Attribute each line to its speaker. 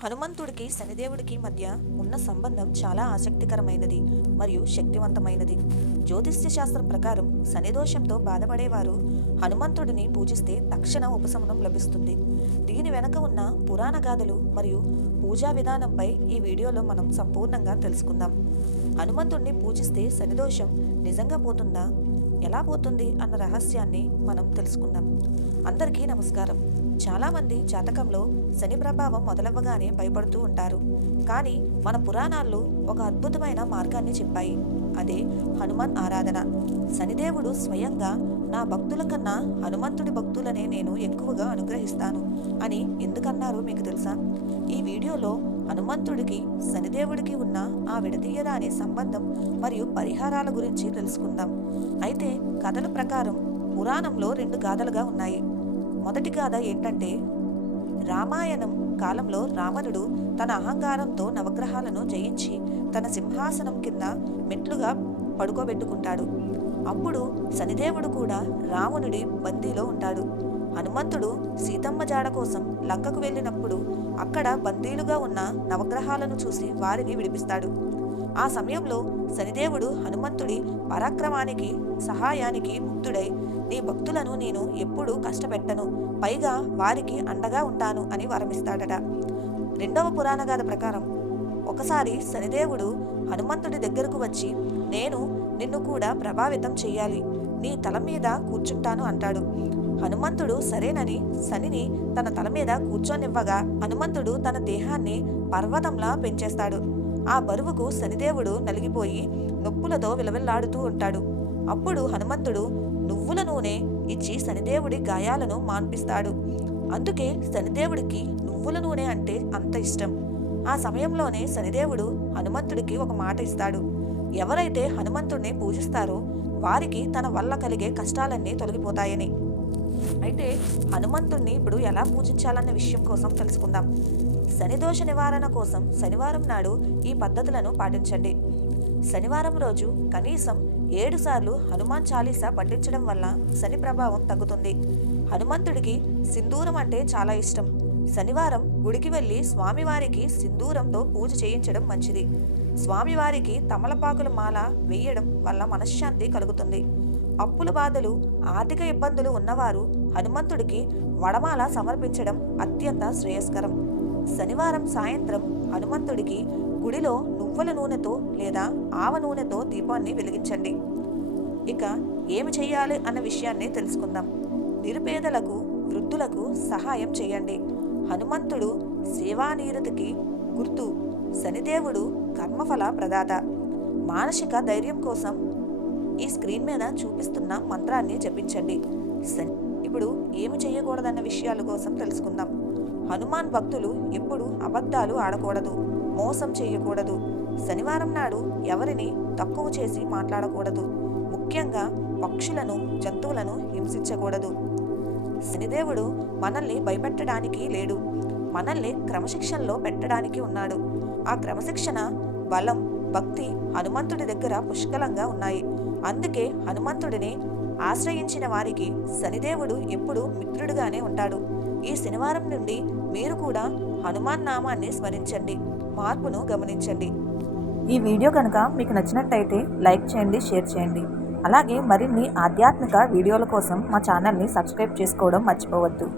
Speaker 1: హనుమంతుడికి శనిదేవుడికి మధ్య ఉన్న సంబంధం చాలా ఆసక్తికరమైనది మరియు శక్తివంతమైనది. జ్యోతిష్య శాస్త్రం ప్రకారం శనిదోషంతో బాధపడేవారు హనుమంతుడిని పూజిస్తే తక్షణ ఉపశమనం లభిస్తుంది. దీని వెనక ఉన్న పురాణ గాథలు మరియు పూజా విధానంపై ఈ వీడియోలో మనం సంపూర్ణంగా తెలుసుకుందాం. హనుమంతుడిని పూజిస్తే శనిదోషం నిజంగా పోతుందా? ఎలా పోతుంది అన్న రహస్యాన్ని మనం తెలుసుకుందాం. అందరికీ నమస్కారం. చాలామంది జాతకంలో శని ప్రభావం మొదలవ్వగానే భయపడుతూ ఉంటారు. కానీ మన పురాణాల్లో ఒక అద్భుతమైన మార్గాన్ని చెప్పాయి. అదే హనుమాన్ ఆరాధన. శనిదేవుడు స్వయంగా నా భక్తుల కన్నా హనుమంతుడి భక్తులనే నేను ఎక్కువగా అనుగ్రహిస్తాను అని ఎందుకన్నారో మీకు తెలుసా? ఈ వీడియోలో హనుమంతుడికి శనిదేవుడికి ఉన్న ఆ విడదీయరాని సంబంధం మరియు పరిహారాల గురించి తెలుసుకుందాం. అయితే కథల ప్రకారం పురాణంలో రెండు గాథలుగా ఉన్నాయి. మొదటి గాథ ఏంటంటే రామాయణం కాలంలో రావణుడు తన అహంకారంతో నవగ్రహాలను జయించి తన సింహాసనం కింద మెట్లుగా పడుకోబెట్టుకుంటాడు. అప్పుడు శనిదేవుడు కూడా రావణుడి బందీలో ఉంటాడు. హనుమంతుడు సీతమ్మ జాడ కోసం లంకకు వెళ్ళినప్పుడు అక్కడ బందీలుగా ఉన్న నవగ్రహాలను చూసి వారిని విడిపిస్తాడు. ఆ సమయంలో శనిదేవుడు హనుమంతుడి పరాక్రమానికి సహాయానికి ముక్తుడై నీ భక్తులను నేను ఎప్పుడూ కష్టపెట్టను. పైగా వారికి అండగా ఉంటాను అని వరమిస్తాడట. రెండవ పురాణగాథ ప్రకారం ఒకసారి శనిదేవుడు హనుమంతుడి దగ్గరకు వచ్చి నేను నిన్ను కూడా ప్రభావితం చేయాలి నీ తల మీద కూర్చుంటాను అంటాడు. హనుమంతుడు సరేనని శనిని తన తల మీద కూర్చొనివ్వగా హనుమంతుడు తన దేహాన్ని పర్వతంలా పెంచేస్తాడు. ఆ బరువుకు శనిదేవుడు నలిగిపోయి నొప్పులతో విలవిల్లాడుతూ ఉంటాడు. అప్పుడు హనుమంతుడు నువ్వుల నూనె ఇచ్చి శనిదేవుడి గాయాలను మాన్పిస్తాడు. అందుకే శనిదేవుడికి నువ్వుల నూనె అంటే అంత ఇష్టం. ఆ సమయంలోనే శనిదేవుడు హనుమంతుడికి ఒక మాట ఇస్తాడు. ఎవరైతే హనుమంతుడిని పూజిస్తారో వారికి తన వల్ల కలిగే కష్టాలన్నీ తొలగిపోతాయని. అయితే హనుమంతుణ్ణి ఇప్పుడు ఎలా పూజించాలన్న విషయం కోసం తెలుసుకుందాం. శనిదోష నివారణ కోసం శనివారం నాడు ఈ పద్ధతులను పాటించండి. శనివారం రోజు కనీసం ఏడుసార్లు హనుమాన్ చాలీసా పఠించడం వల్ల శని ప్రభావం తగ్గుతుంది. హనుమంతుడికి సింధూరం అంటే చాలా ఇష్టం. శనివారం గుడికి వెళ్ళి స్వామివారికి సింధూరంతో పూజ చేయించడం మంచిది. స్వామివారికి తమలపాకుల మాల వేయడం వల్ల మనశ్శాంతి కలుగుతుంది. అప్పుల బాధలు ఆర్థిక ఇబ్బందులు ఉన్నవారు హనుమంతుడికి వడమాల సమర్పించడం అత్యంత శ్రేయస్కరం. శనివారం సాయంత్రం హనుమంతుడికి గుడిలో నువ్వుల నూనెతో లేదా ఆవ నూనెతో దీపాన్ని వెలిగించండి. ఇక ఏమి చేయాలి అన్న విషయాన్ని తెలుసుకుందాం. నిరుపేదలకు వృద్ధులకు సహాయం చేయండి. హనుమంతుడు సేవానీరుతికి గుర్తు శనిదేవుడు కర్మఫల ప్రదాత. మానసిక ధైర్యం కోసం ఈ స్క్రీన్ మీద చూపిస్తున్న మంత్రాన్ని జపించండి. ఇప్పుడు ఏమి చేయకూడదన్న విషయాల కోసం తెలుసుకుందాం. హనుమాన్ భక్తులు ఎప్పుడు అబద్ధాలు ఆడకూడదు. మోసం చేయకూడదు. శనివారం నాడు ఎవరిని తక్కువ చేసి మాట్లాడకూడదు. ముఖ్యంగా పక్షులను జంతువులను హింసించకూడదు. శనిదేవుడు మనల్ని భయపెట్టడానికి లేడు. మనల్ని క్రమశిక్షణలో పెట్టడానికి ఉన్నాడు. ఆ క్రమశిక్షణ బలం భక్తి హనుమంతుడి దగ్గర పుష్కలంగా ఉన్నాయి. అందుకే హనుమంతుడిని ఆశ్రయించిన వారికి శనిదేవుడు ఎప్పుడూ మిత్రుడుగానే ఉంటాడు. ఈ శనివారం నుండి మీరు కూడా హనుమాన్ నామాన్ని స్మరించండి. మార్పును గమనించండి. ఈ వీడియో కనుక మీకు నచ్చినట్టయితే లైక్ చేయండి షేర్ చేయండి. అలాగే మరిన్ని ఆధ్యాత్మిక వీడియోల కోసం మా ఛానల్ని సబ్స్క్రైబ్ చేసుకోవడం మర్చిపోవద్దు.